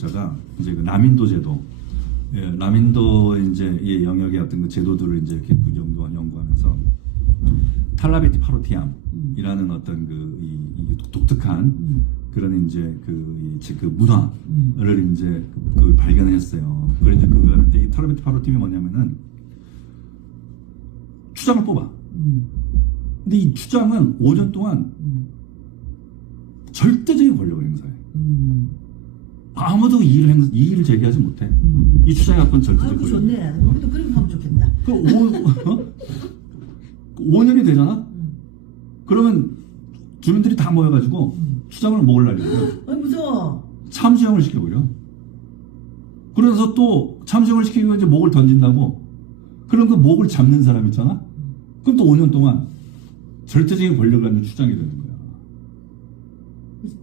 과학자가 이제 그 남인도 제도, 남인도 이제 이 영역의 어떤 그 제도들을 이제 이렇게 연구하면서 탈라베티 파로티암이라는 어떤 이 독특한 그런 이제 그 문화를 이제 그걸 발견했어요. 그걸 이제 그거는데 이 탈라베티 파로티암이 뭐냐면은 추장을 뽑아. 근데 이 추장은 5년 동안 절대적인 권력을 행사해. 아무도 이의를 제기하지 못해. 이 추장이 갖고 있는 절대적 권력. 좋네. 우리도 그렇게 하면 좋겠다. 5년이 되잖아? 그러면 주민들이 다 모여가지고 추장을 목을 날리고 무서워. 참수형을 시켜버려. 그래서 또 참수형을 시키고 이제 목을 던진다고. 그럼 그 목을 잡는 사람 있잖아? 그럼 또 5년 동안 절대적인 권력을 갖는 추장이 되는 거야.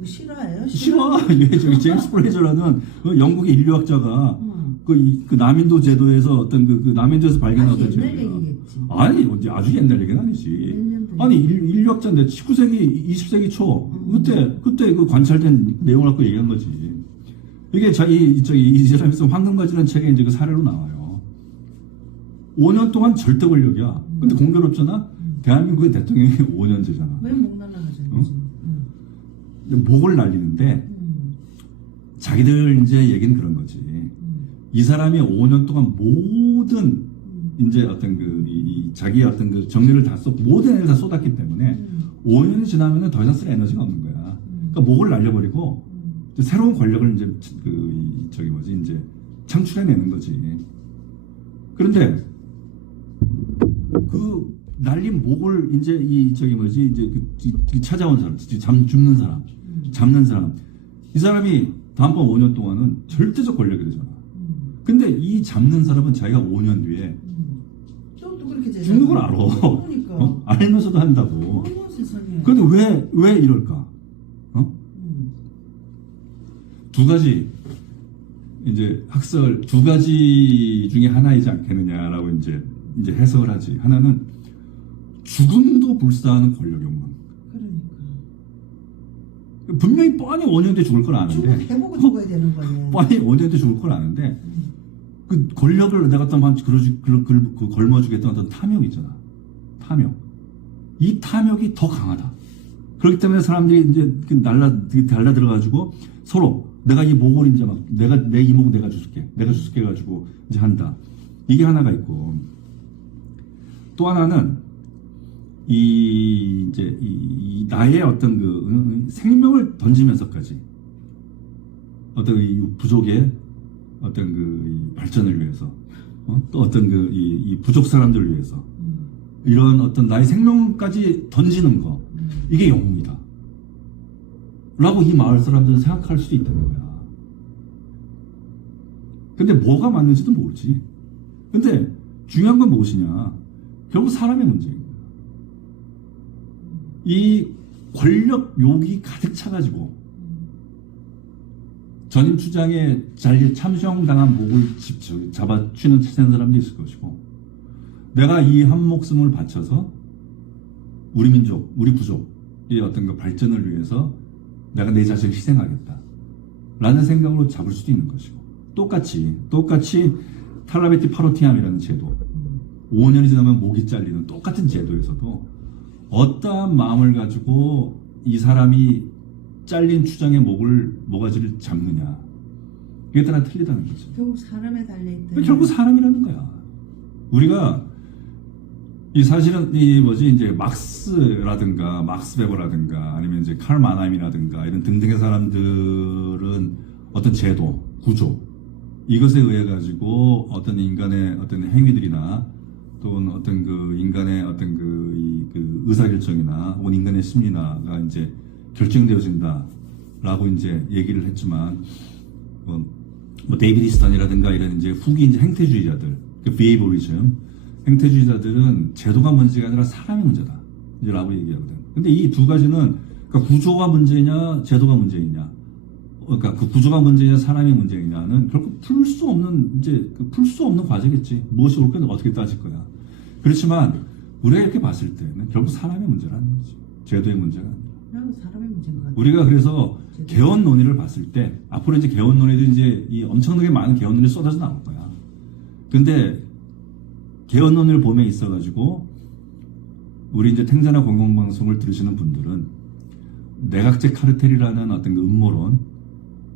싫어해요? 싫어. 저기 제임스 프레이저라는 그 영국의 인류학자가 그 남인도 제도에서 어떤 그 남인도에서 발견한 어떤 옛날 제도야. 얘기겠지. 아니, 언제 아주 옛날 얘기는 아니지. 아니, 인류학자인데 19세기, 20세기 초 그때 그 관찰된 내용을 갖고 얘기한 거지. 이게 이 사람이 쓴 황금가지라는 책에 이제 그 사례로 나와요. 5년 동안 절대 권력이야. 근데 공교롭잖아. 대한민국의 대통령이 5년제잖아. 왜 목 날라가잖아. 목을 날리는데 자기들 이제 얘기는 그런 거지. 이 사람이 5년 동안 모든 이제 어떤 자기의 어떤 그 정리를 모든 에너지를 다 쏟았기 때문에 5년이 지나면은 더 이상 쓸 에너지가 없는 거야. 그러니까 목을 날려버리고 새로운 권력을 이제 이제 창출해내는 거지. 그런데 그 날린 목을 이제 찾아온 사람, 잡는 사람, 이 사람이 다음번 5년 동안은 절대적 권력이 되잖아. 근데 이 잡는 사람은 자기가 5년 뒤에 또 그렇게 죽는 걸 알아. 그러니까. 알면서도 한다고. 세상에. 근데 왜 이럴까? 두 가지 두 가지 중에 하나이지 않겠느냐라고 이제 해석을 하지. 하나는 죽음도 불사하는 권력 욕망. 그러니까. 분명히 뻔히 5년 뒤에 죽을 걸 아는데. 해보고 죽어야 되는 거네. 뻔히 5년 뒤에 죽을 걸 아는데. 그 권력을 내가 걸머주겠다는 어떤 탐욕 있잖아. 탐욕. 이 탐욕이 더 강하다. 그렇기 때문에 사람들이 이제 달라들어가지고 서로 내가 이 목을 이제 내 이목 내가 줄게 해가지고 이제 한다. 이게 하나가 있고. 또 하나는 나의 어떤 생명을 던지면서까지 어떤 이 부족의 어떤 발전을 위해서, 또 어떤 이 부족 사람들을 위해서 이런 어떤 나의 생명까지 던지는 거, 이게 영웅이다. 라고 이 마을 사람들은 생각할 수도 있다는 거야. 근데 뭐가 맞는지도 모르지. 근데 중요한 건 무엇이냐? 결국 사람의 문제인 거야. 이 권력 욕이 가득 차가지고 전임 추장에 참수형 당한 목을 잡아치는 사람도 있을 것이고, 내가 이 한 목숨을 바쳐서 우리 민족, 우리 부족의 어떤 그 발전을 위해서 내가 내 자신을 희생하겠다 라는 생각으로 잡을 수도 있는 것이고, 똑같이 탈라베티 파로티암이라는 제도, 5년이 지나면 목이 잘리는 똑같은 제도에서도 어떠한 마음을 가지고 이 사람이 잘린 추장의 모가지를 잡느냐, 이게 따라 틀리다는 거죠. 결국 사람에 달려있다. 결국 사람이라는 거야. 우리가 사실은 이제 막스 베버라든가 아니면 이제 칼 마나임이라든가 이런 등등의 사람들은 어떤 제도, 구조, 이것에 의해 가지고 어떤 인간의 어떤 행위들이나 또는 어떤 인간의 어떤 의사결정이나 혹은 인간의 심리나가 이제 결정되어진다라고 이제 얘기를 했지만, 데이비드 이스턴이라든가 이런 이제 후기 이제 행태주의자들, 비헤이버리즘, 행태주의자들은 제도가 문제가 아니라 사람의 문제다 라고 얘기하거든. 근데 이 두 가지는, 그러니까 구조가 문제냐, 제도가 문제이냐, 그러니까 그 구조가 문제냐, 사람의 문제이냐는 결국 풀 수 없는 과제겠지. 무엇이 올 거냐, 어떻게 따질 거야. 그렇지만 우리가 이렇게 봤을 때는 결국 사람의 문제라는 거지. 제도의 문제가 아니라. 사람의 문제인 것 같아. 우리가 그래서 개헌 논의를 봤을 때 앞으로 이제 개헌 논의도 이제 이 엄청나게 많은 개헌 논의 쏟아져 나올 거야. 근데 개헌 논의를 봄에 있어가지고 우리 이제 탱자나 공공방송을 들으시는 분들은 내각제 카르텔이라는 어떤 그 음모론,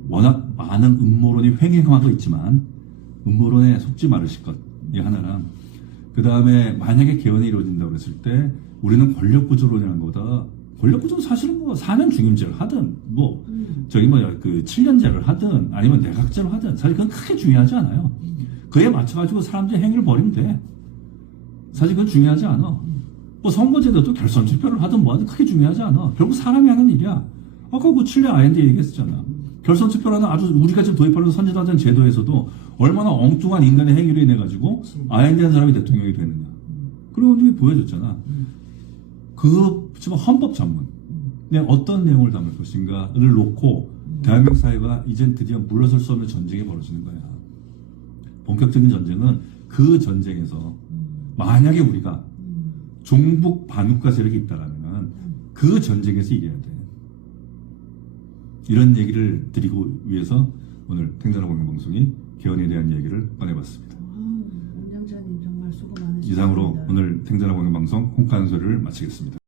워낙 많은 음모론이 횡행하고 있지만 음모론에 속지 말으실 것 이 하나랑, 그 다음에 만약에 개헌이 이루어진다고 그랬을 때 우리는 권력구조론이라는 거보다, 권력구조는 사실은 뭐 4년 중임제를 하든 뭐 저기 뭐야 그 7년제를 하든 아니면 내각제를 하든 사실 그건 크게 중요하지 않아요. 그에 맞춰가지고 사람들이 행위를 벌이면 돼. 사실 그건 중요하지 않아. 뭐 선거제도도 결선 투표를 하든 뭐 하든 크게 중요하지 않아. 결국 사람이 하는 일이야. 아까 그 칠레 아엔데 얘기했었잖아. 결선 투표라는 아주 우리가 지금 도입하려고 선진화된 제도에서도 얼마나 엉뚱한 인간의 행위로 인해 가지고 아엔데한 사람이 대통령이 되느냐. 그런 것들이 보여줬잖아. 그렇지만 헌법 전문. 어떤 내용을 담을 것인가를 놓고 대한민국 사회가 이젠 드디어 물러설 수 없는 전쟁이 벌어지는 거야. 본격적인 전쟁은 그 전쟁에서 만약에 우리가 종북 반국가 세력이 있다라면 그 전쟁에서 이겨야 돼. 이런 얘기를 드리고 위해서 오늘 탱자나 공영방송이 개헌에 대한 얘기를 꺼내봤습니다. 원장자님 정말 수고 많으셨습니다. 이상으로 오늘 탱자나 공영방송 홍카는 소리를 마치겠습니다.